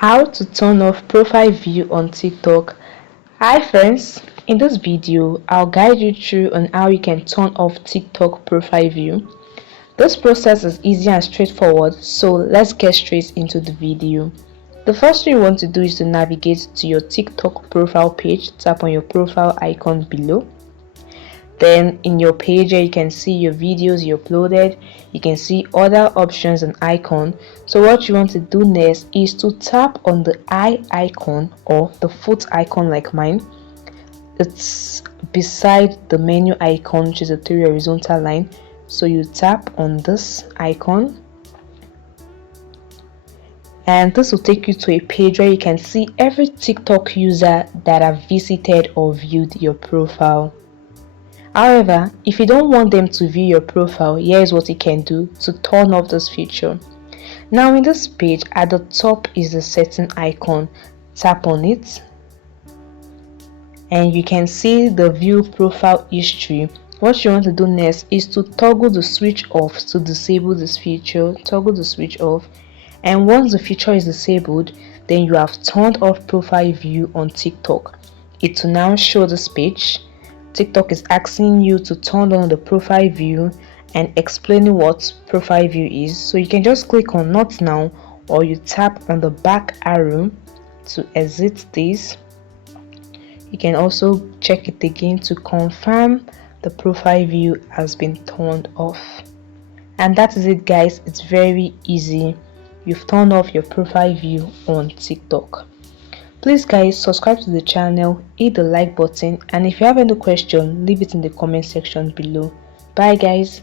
How to turn off profile view on TikTok. Hi friends, in this video I'll guide you through on how you can turn off TikTok profile view. This process is easy and straightforward, so let's get straight into the video. The first thing you want to do is to navigate to your TikTok profile page. Tap on your profile icon below. Then in your page here, you can see your videos you uploaded. You can see other options and icon. So what you want to do next is to tap on the eye icon or the foot icon like mine. It's beside the menu icon, which is a three horizontal line. So you tap on this icon and this will take you to a page where you can see every TikTok user that have visited or viewed your profile. However, if you don't want them to view your profile, here's what you can do to turn off this feature. Now in this page, at the top is the setting icon. Tap on it and you can see the view profile history. What you want to do next is to toggle the switch off to disable this feature. Toggle the switch off, and once the feature is disabled, then you have turned off profile view on TikTok. It will now show this page. TikTok is asking you to turn on the profile view and explaining what profile view is. So you can just click on not now, or you tap on the back arrow to exit this. You can also check it again to confirm the profile view has been turned off. And that is it guys, it's very easy. You've turned off your profile view on TikTok. Please guys, subscribe to the channel, hit the like button, and if you have any question, leave it in the comment section below. Bye guys.